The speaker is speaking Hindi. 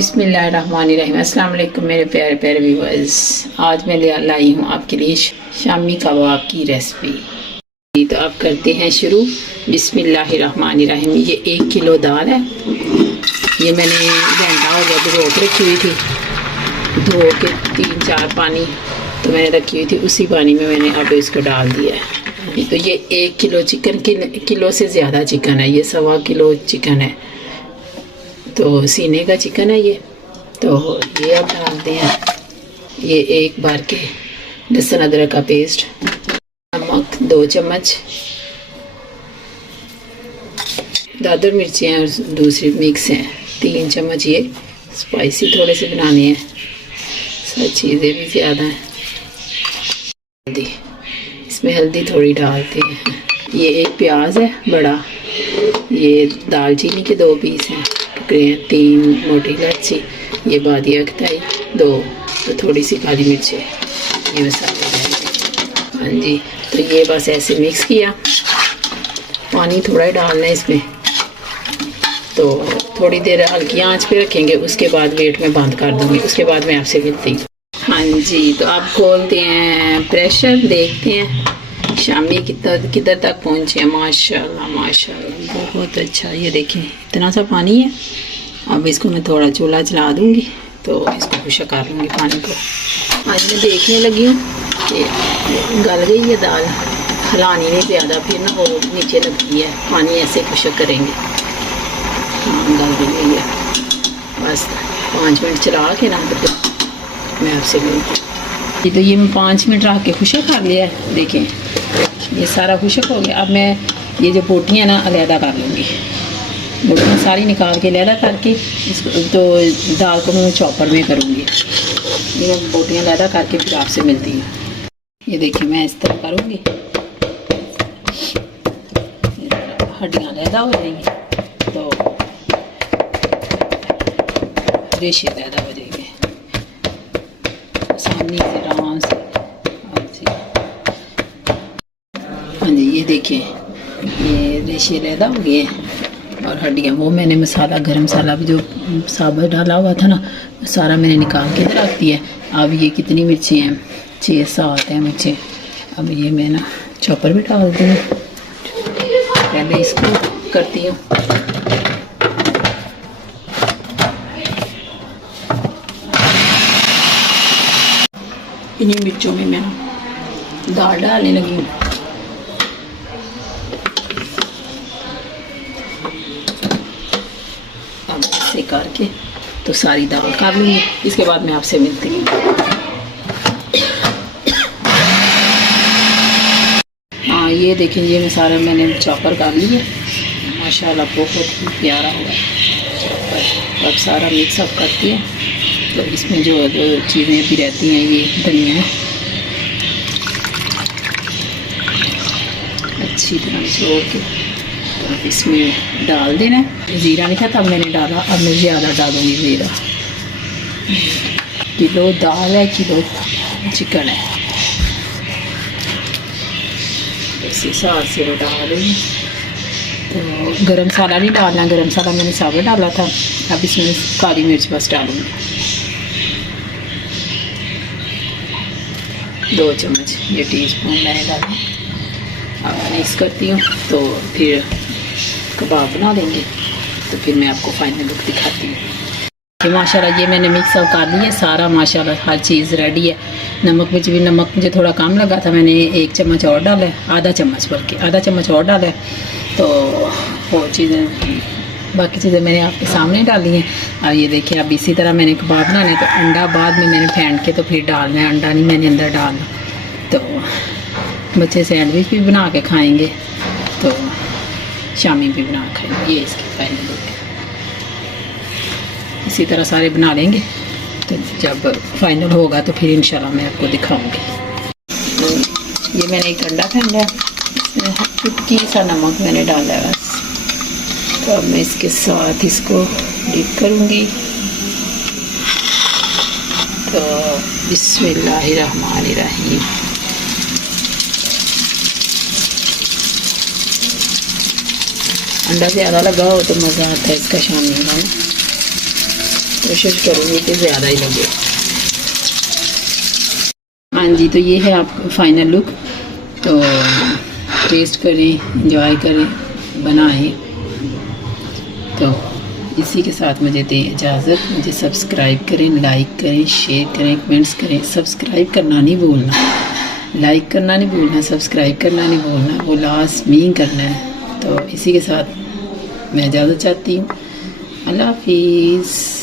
बिस्मिल्लाहिर्रहमानिर्रहीम। अस्सलाम वालेकुम मेरे प्यारे प्यारे व्यूअर्स। आज मैं ले लाई हूँ आपके लिए शामी कबाब की रेसिपी। तो आप करते हैं शुरू। बिस्मिल्लाहिर्रहमानिर्रहीम। ये 1 किलो दाल है। ये मैंने घंटा हो गया भिगो के रखी हुई थी, धो के 3-4 पानी तो मैंने रखी हुई थी, उसी पानी में मैंने अब इसको डाल दिया है। तो ये 1 किलो चिकन, किलो से ज़्यादा चिकन है, ये 1.25 किलो चिकन है, तो सीने का चिकन है ये। तो ये अब डालते हैं। ये 1 बार के लहसुन अदरक का पेस्ट, नमक 2 चम्मच, दादर मिर्चियाँ और दूसरी मिक्स हैं 3 चम्मच। ये स्पाइसी थोड़े से बनाने हैं, सब चीज़ें भी ज़्यादा हैं। हल्दी, इसमें हल्दी थोड़ी डालते हैं। ये 1 प्याज है बड़ा, ये दालचीनी के 2 पीस हैं, 3 मोटी इलायची, ये बादिया खताई 2, तो थोड़ी सी काली मिर्च है, ये मसाले डालेंगे। हाँ जी, तो ये बस ऐसे मिक्स किया। पानी थोड़ा ही डालना है इसमें, तो थोड़ी देर हल्की आंच पे रखेंगे, उसके बाद वेट में बंद कर दूँगी, उसके बाद मैं आपसे मिलती हूँ। हाँ जी, तो आप खोलते हैं प्रेशर, देखते हैं शामी किधर तक पहुँचे। माशाल्लाह माशाल्लाह, बहुत अच्छा। ये देखें इतना सा पानी है। अब इसको मैं थोड़ा चूल्हा चला दूँगी, तो इसको खुशक कर लूँगी पानी को। आज मैं देखने लगी हूँ कि गल गई है दाल, हिलानी नहीं ज़्यादा, फिर ना वो नीचे लगती है। पानी ऐसे खुशक करेंगे। हाँ, गल गई है। बस 5 मिनट चला के ना तो मैं आपसे मिलती। तो ये मैं 5 मिनट रख के खुशक कर लिया है। देखें ये सारा खुशक हो गया। अब मैं ये जो बोटियाँ ना अलहदा कर लूँगी, बोटियाँ सारी निकाल के अलहदा करके इसको, तो दाल को मैं चॉपर में करूँगी। ये मैं बोटियाँ अलहदा करके फिर आपसे मिलती हूँ। ये देखिए मैं इस तरह करूँगी, हड्डियाँ अलहदा हो जाएंगी, तो रेशे अलहदा हो जाएंगे आसानी से, आराम से। हाँ जी, ये देखिए ये रेशे अलहदा हो गए हैं और हड्डियाँ। वो मैंने मसाला, गरम मसाला भी जो साबुत डाला हुआ था ना, सारा मैंने निकाल के रख दिया। अब ये कितनी मिर्ची हैं, 6-7 हैं मिर्ची। अब ये मैं ना चॉपर भी डालती हूँ। पहले इसको करती हूँ। इन्हीं मिर्चों में मैं दाल डालने लगी हूँ। अब ऐसे करके तो सारी दाल कर लूँगी, इसके बाद मैं आपसे मिलती हूँ। हाँ ये देखें, ये मैं सारा मैंने चॉपर कर लिया माशाल्लाह, बहुत ही प्यारा हुआ चॉपर। अब सारा मिक्स अप करती है, तो इसमें जो चीज़ें भी रहती हैं, ये धनिया है अच्छी तरह निचोड़ के तो इसमें डाल देना है। ज़ीरा नहीं था तब मैंने डाला, अब मैं ज़्यादा डालूँगी ज़ीरा। किलो दाल है, किलो चिकन है, इस हिसाब से वो डालूँगी। तो गरम मसाला नहीं डालना, गरम मसाला मैंने साबुत डाला था। अब इसमें काली मिर्च बस डालूँगी 2 चम्मच, ये टीस्पून मैंने डाला। अब मिक्स करती हूँ, तो फिर कबाब बना लेंगे, तो फिर मैं आपको फाइनल लुक दिखाती हूँ। माशाल्लाह ये मैंने मिक्स अप कर लिया सारा, माशाल्लाह हर चीज़ रेडी है। नमक में भी, नमक मुझे थोड़ा कम लगा था, मैंने 1 चम्मच और डाला है, आधा चम्मच बल्कि आधा चम्मच और डाला है। तो वो चीज़ें, बाकी चीज़ें मैंने आपके सामने डाली हैं। अब ये देखिए, अब इसी तरह मैंने कबाब बनाने, तो अंडा बाद में मैंने फेंट के तो फिर डालना है, अंडा नहीं मैंने अंदर डालना। तो बच्चे सैंडविच भी बना के खाएंगे, तो शामी भी बना खाएंगे। ये इसकी फाइनल लुक है। इसी तरह सारे बना लेंगे, तो जब फाइनल होगा तो फिर इंशाल्लाह मैं आपको दिखाऊंगी। तो ये मैंने एक अंडा फेंटा है, इसमें चुटकी सा नमक मैंने डाला है बस। तो अब मैं इसके साथ इसको डिप करूँगी। तो बिस्मिल्लाहिर्रहमानिर्रहीम। अंडा ज़्यादा लगा हो तो मज़ा आता है इसका शामी का। कोशिश करूँगी कि ज़्यादा ही लगे। हाँ जी, तो ये है आपका फाइनल लुक। तो टेस्ट करें, एंजॉय करें, बनाएं। तो इसी के साथ मुझे दें इजाज़त। मुझे सब्सक्राइब करें, लाइक करें, शेयर करें, कमेंट्स करें। सब्सक्राइब करना नहीं भूलना, लाइक करना नहीं भूलना, सब्सक्राइब करना नहीं भूलना, वो लाज़मी करना है। तो इसी के साथ मैं इजाज़त चाहती हूँ। अल्लाह हाफिज़।